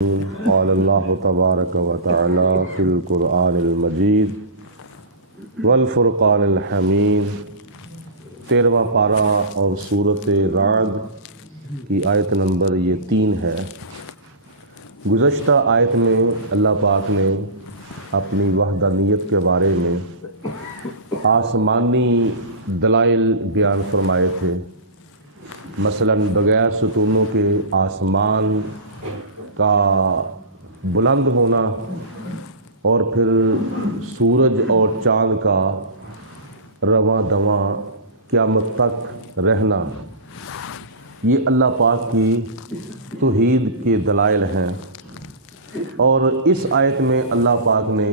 قال اللہ تبارک و تعالی فی القرآن المجید والفرقان الحمید 13واں پارہ اور سورۃ رعد کی آیت نمبر 3 ہے۔ گزشتہ آیت میں اللہ پاک نے اپنی وحدانیت کے بارے میں آسمانی دلائل بیان فرمائے تھے، مثلاً بغیر ستونوں کے آسمان کا بلند ہونا اور پھر سورج اور چاند کا رواں دواں قیامت تک رہنا، یہ اللہ پاک کی توحید کے دلائل ہیں۔ اور اس آیت میں اللہ پاک نے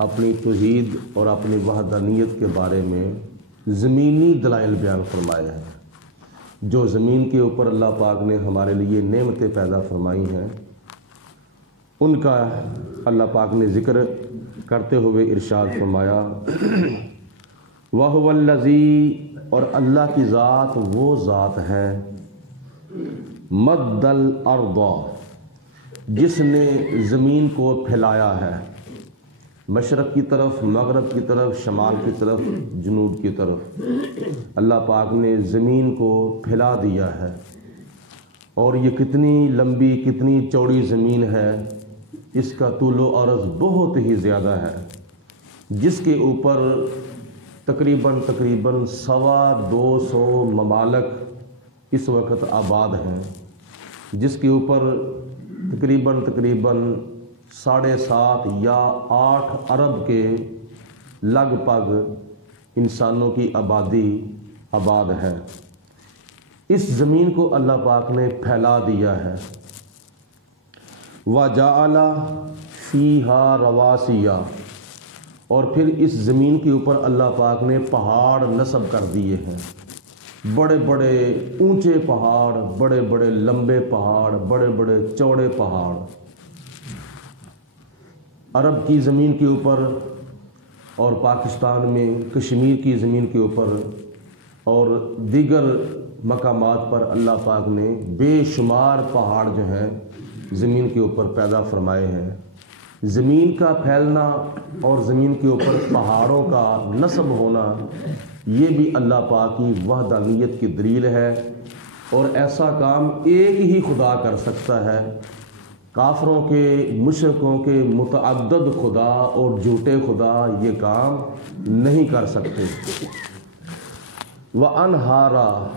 اپنی توحید اور اپنی وحدانیت کے بارے میں زمینی دلائل بیان فرمائے ہیں۔ جو زمین کے اوپر اللہ پاک نے ہمارے لیے نعمتیں پیدا فرمائی ہیں، ان کا اللہ پاک نے ذکر کرتے ہوئے ارشاد فرمایا، وَهُوَ الَّذِي، اور اللہ کی ذات وہ ذات ہے، مَدَّ الْأَرْضَ، جس نے زمین کو پھیلایا ہے، مشرق کی طرف، مغرب کی طرف، شمال کی طرف، جنوب کی طرف اللہ پاک نے زمین کو پھیلا دیا ہے۔ اور یہ کتنی لمبی کتنی چوڑی زمین ہے، اس کا طول و عرض بہت ہی زیادہ ہے، جس کے اوپر تقریباً 250 ممالک اس وقت آباد ہیں، جس کے اوپر تقریباً 7.5 یا 8 ارب کے لگ بھگ انسانوں کی آبادی آباد ہے۔ اس زمین کو اللہ پاک نے پھیلا دیا ہے۔ وَجَعَلَ فِيهَا رَوَاسِيَ، اور پھر اس زمین کے اوپر اللہ پاک نے پہاڑ نصب کر دیے ہیں، بڑے بڑے اونچے پہاڑ، بڑے بڑے لمبے پہاڑ، بڑے بڑے چوڑے پہاڑ عرب کی زمین کے اوپر، اور پاکستان میں کشمیر کی زمین کے اوپر اور دیگر مقامات پر اللہ پاک نے بے شمار پہاڑ جو ہیں زمین کے اوپر پیدا فرمائے ہیں۔ زمین کا پھیلنا اور زمین کے اوپر پہاڑوں کا نصب ہونا، یہ بھی اللہ پاک کی وحدانیت کی دلیل ہے، اور ایسا کام ایک ہی خدا کر سکتا ہے۔ کافروں کے، مشرکوں کے متعدد خدا اور جھوٹے خدا یہ کام نہیں کر سکتے۔ وَأَنْهَارًا،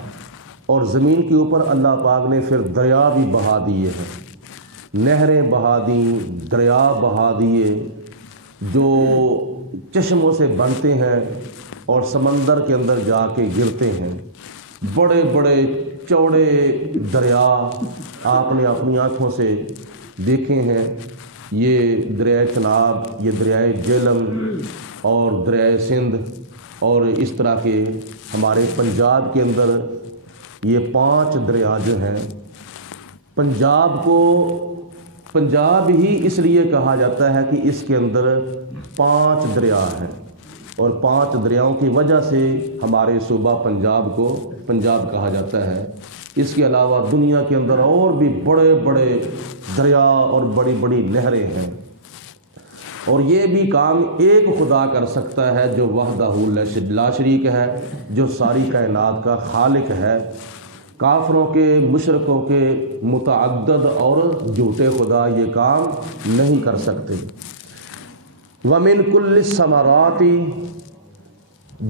اور زمین کے اوپر اللہ پاک نے پھر دریا بھی بہا دیے ہیں، نہریں بہا دیں، دریا بہا دیے، جو چشموں سے بنتے ہیں اور سمندر کے اندر جا کے گرتے ہیں۔ بڑے بڑے چوڑے دریا آپ نے اپنی آنکھوں سے دیکھے ہیں، یہ دریائے چناب، یہ دریائے جہلم اور دریائے سندھ، اور اس طرح کے ہمارے پنجاب کے اندر یہ 5 دریا جو ہیں۔ پنجاب کو پنجاب ہی اس لیے کہا جاتا ہے کہ اس کے اندر 5 دریا ہیں، اور 5 دریاؤں کی وجہ سے ہمارے صوبہ پنجاب کو پنجاب کہا جاتا ہے۔ اس کے علاوہ دنیا کے اندر اور بھی بڑے بڑے دریا اور بڑی بڑی نہریں ہیں، اور یہ بھی کام ایک خدا کر سکتا ہے، جو وحدہ لا شریک ہے، جو ساری کائنات کا خالق ہے۔ کافروں کے، مشرکوں کے متعدد اور جھوٹے خدا یہ کام نہیں کر سکتے۔ وَمِن كُلِّ الثَّمَرَاتِ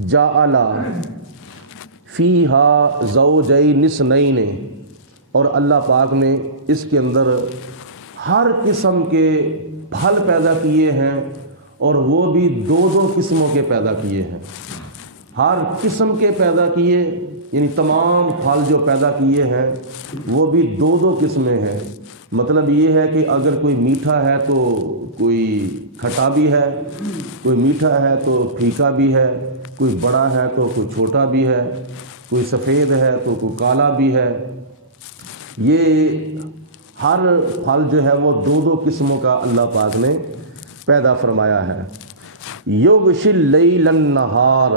جَعَلَ فِيهَا زَوْجَيْنِ اثْنَيْنِ، اور اللہ پاک نے اس کے اندر ہر قسم کے پھل پیدا کیے ہیں، اور وہ بھی 2 قسموں کے پیدا کیے ہیں۔ ہر قسم کے پیدا کیے، یعنی تمام پھل جو پیدا کیے ہیں وہ بھی 2 قسمیں ہیں۔ مطلب یہ ہے کہ اگر کوئی میٹھا ہے تو کوئی کھٹا بھی ہے، کوئی میٹھا ہے تو پھیکا بھی ہے، کوئی بڑا ہے تو کوئی چھوٹا بھی ہے، کوئی سفید ہے تو کوئی کالا بھی ہے۔ یہ ہر پھل جو ہے وہ 2 قسموں کا اللہ پاک نے پیدا فرمایا ہے۔ یغشی اللیل النہار،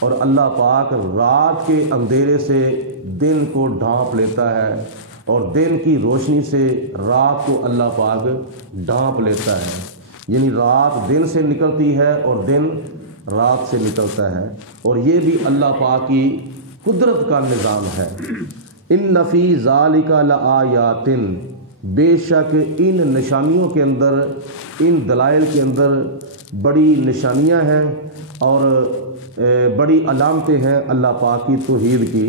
اور اللہ پاک رات کے اندھیرے سے دن کو ڈھانپ لیتا ہے، اور دن کی روشنی سے رات کو اللہ پاک ڈھانپ لیتا ہے، یعنی رات دن سے نکلتی ہے اور دن رات سے نکلتا ہے، اور یہ بھی اللہ پاک کی قدرت کا نظام ہے۔ ان فی ذالک لآیات، بے شک ان نشانیوں کے اندر، ان دلائل کے اندر بڑی نشانیاں ہیں اور بڑی علامتیں ہیں اللہ پاک کی توحید کی،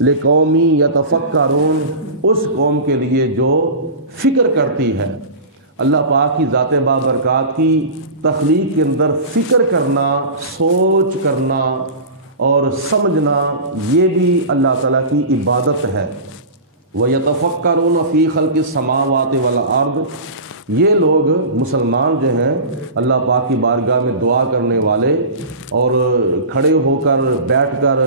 لقومی یتفکرون، اس قوم کے لیے جو فکر کرتی ہے۔ اللہ پاک کی ذات بابرکات کی تخلیق کے اندر فکر کرنا، سوچ کرنا اور سمجھنا، یہ بھی اللہ تعالیٰ کی عبادت ہے۔ وَيَتَفَكَّرُونَ فِي خَلْقِ السَّمَاوَاتِ وَالْأَرْضِ، یہ لوگ مسلمان جو ہیں اللہ پاک کی بارگاہ میں دعا کرنے والے اور کھڑے ہو کر، بیٹھ کر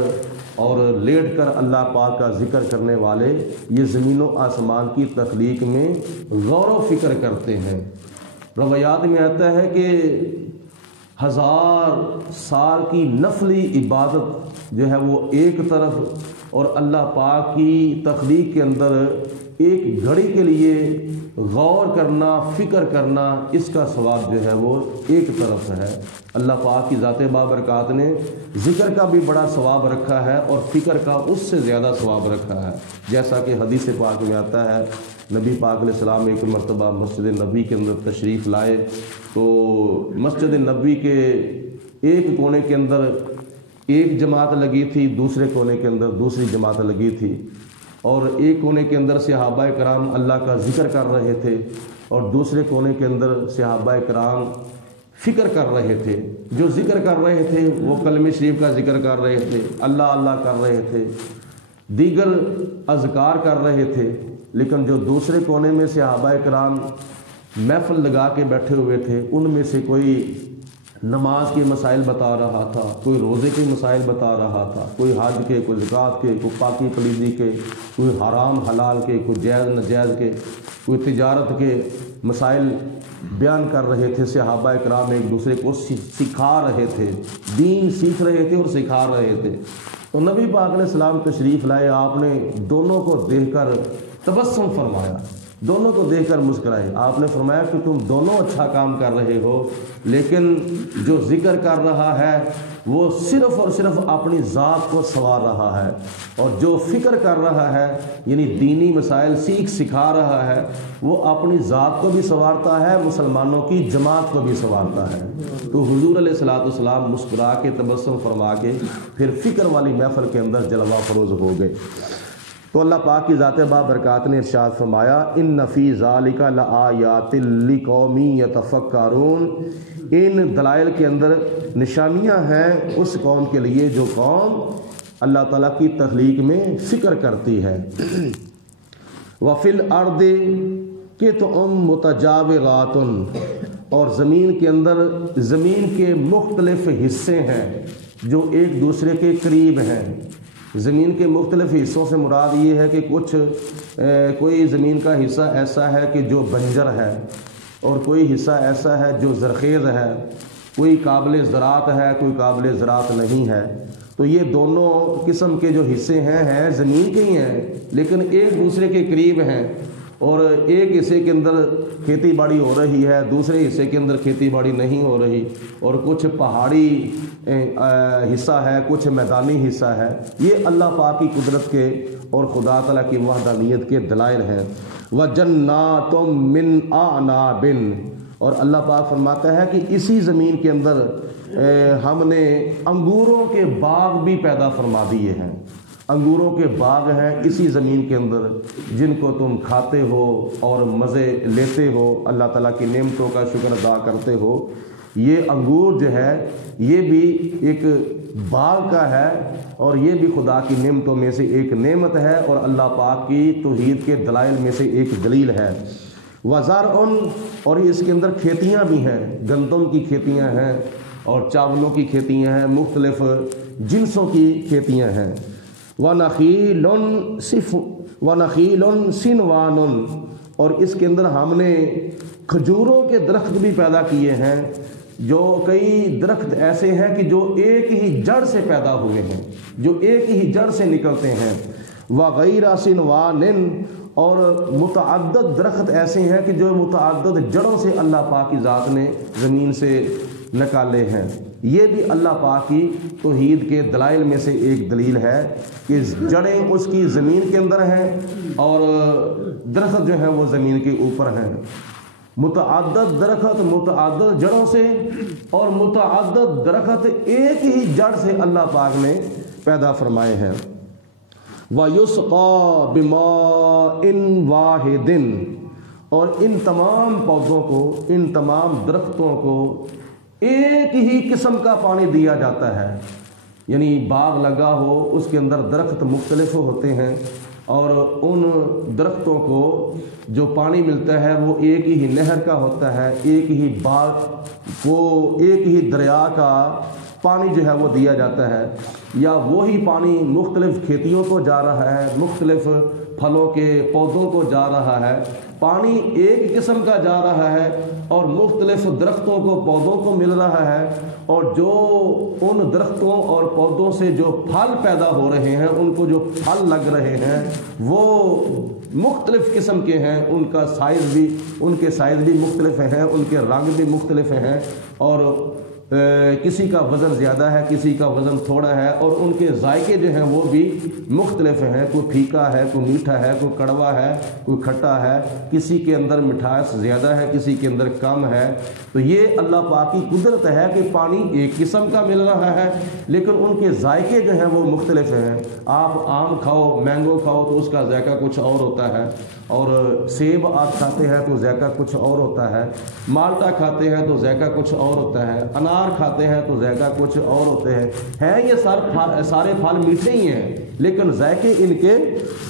اور لیٹ کر اللہ پاک کا ذکر کرنے والے، یہ زمین و آسمان کی تخلیق میں غور و فکر کرتے ہیں۔ روایات میں آتا ہے کہ 1000 سال کی نفلی عبادت جو ہے وہ ایک طرف، اور اللہ پاک کی تخلیق کے اندر ایک گھڑی کے لیے غور کرنا، فکر کرنا، اس کا ثواب جو ہے وہ ایک طرف ہے۔ اللہ پاک کی ذات بابرکات نے ذکر کا بھی بڑا ثواب رکھا ہے اور فکر کا اس سے زیادہ ثواب رکھا ہے، جیسا کہ حدیث پاک میں آتا ہے، نبی پاک علیہ السلام ایک مرتبہ مسجد نبوی کے اندر تشریف لائے تو مسجد نبوی کے ایک کونے کے اندر ایک جماعت لگی تھی، دوسرے کونے کے اندر دوسری جماعت لگی تھی، اور ایک کونے کے اندر صحابہ کرام اللہ کا ذکر کر رہے تھے اور دوسرے کونے کے اندر صحابہ کرام فکر کر رہے تھے۔ جو ذکر کر رہے تھے وہ کلمہ شریف کا ذکر کر رہے تھے، اللہ اللہ کر رہے تھے، دیگر اذکار کر رہے تھے، لیکن جو دوسرے کونے میں صحابہ کرام محفل لگا کے بیٹھے ہوئے تھے، ان میں سے کوئی نماز کے مسائل بتا رہا تھا، کوئی روزے کے مسائل بتا رہا تھا، کوئی حج کے، کوئی زکوٰۃ کے، کوئی پاکی پلیدی کے، کوئی حرام حلال کے، کوئی جائز ناجائز کے، کوئی تجارت کے مسائل بیان کر رہے تھے۔ صحابہ کرام ایک دوسرے کو سکھا رہے تھے، دین سیکھ رہے تھے اور سکھا رہے تھے۔ تو نبی پاک علیہ السلام تشریف لائے، آپ نے دونوں کو دیکھ کر تبسم فرمایا، دونوں کو دیکھ کر مسکرائے۔ آپ نے فرمایا کہ تم دونوں اچھا کام کر رہے ہو، لیکن جو ذکر کر رہا ہے وہ صرف اور صرف اپنی ذات کو سنوار رہا ہے، اور جو فکر کر رہا ہے یعنی دینی مسائل سکھا رہا ہے، وہ اپنی ذات کو بھی سنوارتا ہے، مسلمانوں کی جماعت کو بھی سنوارتا ہے۔ تو حضور علیہ الصلوۃ والسلام مسکرا کے، تبسم فرما کے پھر فکر والی محفل کے اندر جلوہ فروز ہو گئے۔ تو اللہ پاک کی ذات بابرکات نے ارشاد فرمایا، ان فی ذالک لآیات لقوم یتفکرون، ان دلائل کے اندر نشانیاں ہیں اس قوم کے لیے جو قوم اللہ تعالیٰ کی تخلیق میں فکر کرتی ہے۔ وفی الارض قطع متجاورات، اور زمین کے اندر زمین کے مختلف حصے ہیں جو ایک دوسرے کے قریب ہیں۔ زمین کے مختلف حصوں سے مراد یہ ہے کہ کوئی زمین کا حصہ ایسا ہے کہ جو بنجر ہے، اور کوئی حصہ ایسا ہے جو زرخیز ہے، کوئی قابل زراعت ہے، کوئی قابل زراعت نہیں ہے۔ تو یہ دونوں قسم کے جو حصے ہیں زمین کے ہی ہیں، لیکن ایک دوسرے کے قریب ہیں، اور ایک حصے کے اندر کھیتی باڑی ہو رہی ہے، دوسرے حصے کے اندر کھیتی باڑی نہیں ہو رہی، اور کچھ پہاڑی حصہ ہے، کچھ میدانی حصہ ہے۔ یہ اللہ پاک کی قدرت کے اور خدا تعالیٰ کی وحدانیت کے دلائل ہیں۔ وَجَنَّاتٌ مِّنْ أَعْنَابٍ، اور اللہ پاک فرماتا ہے کہ اسی زمین کے اندر ہم نے انگوروں کے باغ بھی پیدا فرما دیے ہیں۔ انگوروں کے باغ ہیں اسی زمین کے اندر، جن کو تم کھاتے ہو اور مزے لیتے ہو، اللہ تعالیٰ کی نعمتوں کا شکر ادا کرتے ہو۔ یہ انگور جو ہے یہ بھی ایک باغ کا ہے، اور یہ بھی خدا کی نعمتوں میں سے ایک نعمت ہے، اور اللہ پاک کی توحید کے دلائل میں سے ایک دلیل ہے۔ وَزَرْعٌ، اور اس کے اندر کھیتیاں بھی ہیں، گندم کی کھیتیاں ہیں اور چاولوں کی کھیتیاں ہیں، مختلف جنسوں کی کھیتیاں ہیں۔ وَنَخِيلٌ سِنْوَانٌ، اور اس کے اندر ہم نے کھجوروں کے درخت بھی پیدا کیے ہیں، جو کئی درخت ایسے ہیں کہ جو ایک ہی جڑ سے پیدا ہوئے ہیں، جو ایک ہی جڑ سے نکلتے ہیں۔ وَغَيْرَ سِنْوَانٍ، اور متعدد درخت ایسے ہیں کہ جو متعدد جڑوں سے اللہ پاک کی ذات نے زمین سے نکالے ہیں۔ یہ بھی اللہ پاک کی توحید کے دلائل میں سے ایک دلیل ہے کہ جڑیں اس کی زمین کے اندر ہیں اور درخت جو ہیں وہ زمین کے اوپر ہیں۔ متعدد درخت متعدد جڑوں سے اور متعدد درخت ایک ہی جڑ سے اللہ پاک نے پیدا فرمائے ہیں۔ وَيُسْقَى بِمَاءٍ وَاحِدٍ، اور ان تمام پودوں کو، ان تمام درختوں کو ایک ہی قسم کا پانی دیا جاتا ہے۔ یعنی باغ لگا ہو، اس کے اندر درخت مختلف ہوتے ہیں اور ان درختوں کو جو پانی ملتا ہے وہ ایک ہی نہر کا ہوتا ہے، ایک ہی باغ کو، ایک ہی دریا کا پانی جو ہے وہ دیا جاتا ہے، یا وہی پانی مختلف کھیتیوں کو جا رہا ہے، مختلف پھلوں کے پودوں کو جا رہا ہے، پانی ایک قسم کا جا رہا ہے اور مختلف درختوں کو، پودوں کو مل رہا ہے، اور جو ان درختوں اور پودوں سے جو پھل پیدا ہو رہے ہیں، ان کو جو پھل لگ رہے ہیں وہ مختلف قسم کے ہیں، ان کا سائز بھی، ان کے سائز بھی مختلف ہیں، ان کے رنگ بھی مختلف ہیں، اور کسی کا وزن زیادہ ہے، کسی کا وزن تھوڑا ہے، اور ان کے ذائقے جو ہیں وہ بھی مختلف ہیں، کوئی پھیکا ہے، کوئی میٹھا ہے، کوئی کڑوا ہے، کوئی کھٹا ہے، کسی کے اندر مٹھاس زیادہ ہے، کسی کے اندر کم ہے۔ تو یہ اللہ پاک کی قدرت ہے کہ پانی ایک قسم کا مل رہا ہے لیکن ان کے ذائقے جو ہیں وہ مختلف ہیں۔ آپ آم کھاؤ، مینگو کھاؤ تو اس کا ذائقہ کچھ اور ہوتا ہے، اور سیب آپ کھاتے ہیں تو ذائقہ کچھ اور ہوتا ہے، مالٹا کھاتے ہیں تو ذائقہ کچھ اور ہوتا ہے، انار کھاتے ہیں تو ذائقہ کچھ اور ہوتے ہیں یہ سارے پھل میٹھے ہی ہیں لیکن ذائقے ان کے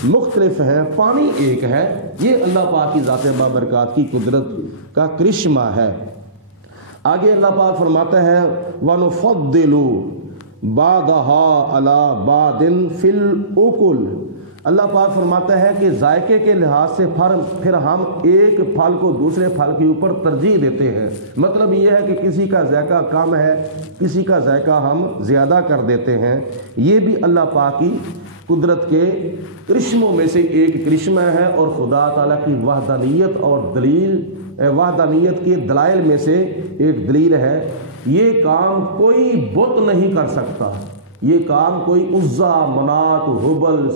مختلف ہیں، پانی ایک ہے۔ یہ اللہ پاک کی ذات بابرکات کی قدرت کا کرشمہ ہے۔ آگے اللہ پاک فرماتا ہے وَنُفَضِّلُ بَعْضَهَا عَلَى بَعْضٍ فِي الْأُكُلِ، اللہ پاک فرماتا ہے کہ ذائقے کے لحاظ سے پھر ہم ایک پھل کو دوسرے پھل کے اوپر ترجیح دیتے ہیں۔ مطلب یہ ہے کہ کسی کا ذائقہ کم ہے، کسی کا ذائقہ ہم زیادہ کر دیتے ہیں۔ یہ بھی اللہ پاک کی قدرت کے کرشموں میں سے ایک کرشمہ ہے، اور خدا تعالیٰ کی وحدانیت اور وحدانیت کے دلائل میں سے ایک دلیل ہے۔ یہ کام کوئی بت نہیں کر سکتا، یہ کام کوئی عزا، منات، ہبل،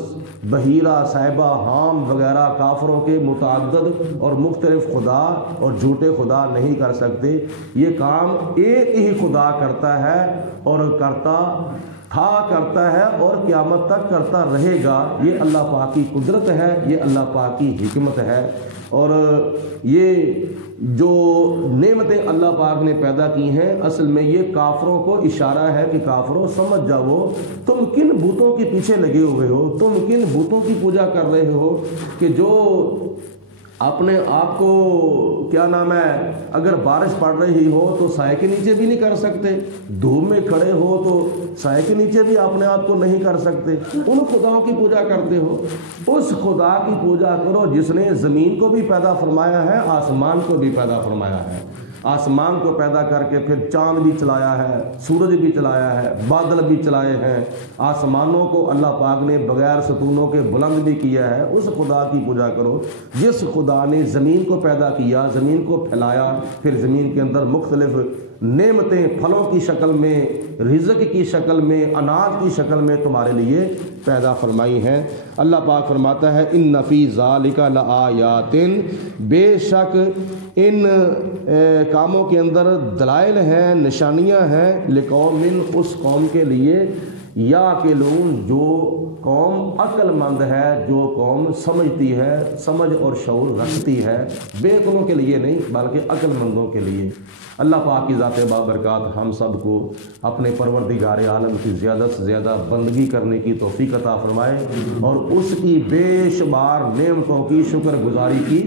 بحیرہ، صاحبہ، حام وغیرہ کافروں کے متعدد اور مختلف خدا اور جھوٹے خدا نہیں کر سکتے۔ یہ کام ایک ہی خدا کرتا ہے اور کرتا ہے اور قیامت تک کرتا رہے گا۔ یہ اللہ پاک کی قدرت ہے، یہ اللہ پاک کی حکمت ہے، اور یہ جو نعمتیں اللہ پاک نے پیدا کی ہیں اصل میں یہ کافروں کو اشارہ ہے کہ کافروں سمجھ جاؤ تم کن بتوں کے پیچھے لگے ہوئے ہو، تم کن بتوں کی پوجا کر رہے ہو کہ جو اپنے آپ کو کیا نام ہے، اگر بارش پڑ رہی ہو تو سائے کے نیچے بھی نہیں کر سکتے، دھوپ میں کھڑے ہو تو سائے کے نیچے بھی اپنے آپ کو نہیں کر سکتے، ان خداؤں کی پوجا کرتے ہو۔ اس خدا کی پوجا کرو جس نے زمین کو بھی پیدا فرمایا ہے، آسمان کو بھی پیدا فرمایا ہے، آسمان کو پیدا کر کے پھر چاند بھی چلایا ہے، سورج بھی چلایا ہے، بادل بھی چلائے ہیں، آسمانوں کو اللہ پاک نے بغیر ستونوں کے بلند بھی کیا ہے۔ اس خدا کی پوجا کرو جس خدا نے زمین کو پیدا کیا، زمین کو پھیلایا، پھر زمین کے اندر مختلف نعمتیں پھلوں کی شکل میں، رزق کی شکل میں، اناج کی شکل میں تمہارے لیے پیدا فرمائی ہیں۔ اللہ پاک فرماتا ہے ان فی ذالک لآیات، بے شک ان کاموں کے اندر دلائل ہیں، نشانیاں ہیں، لقوم، اس قوم کے لیے، یعقلون، جو قوم عقل مند ہے، جو قوم سمجھتی ہے، سمجھ اور شعور رکھتی ہے، بے عقلوں کے لیے نہیں بلکہ عقل مندوں کے لیے۔ اللہ پاک کی ذات بابرکات ہم سب کو اپنے پروردگار عالم کی زیادہ سے زیادہ بندگی کرنے کی توفیق عطا فرمائے اور اس کی بے شمار نعمتوں کی شکر گزاری کی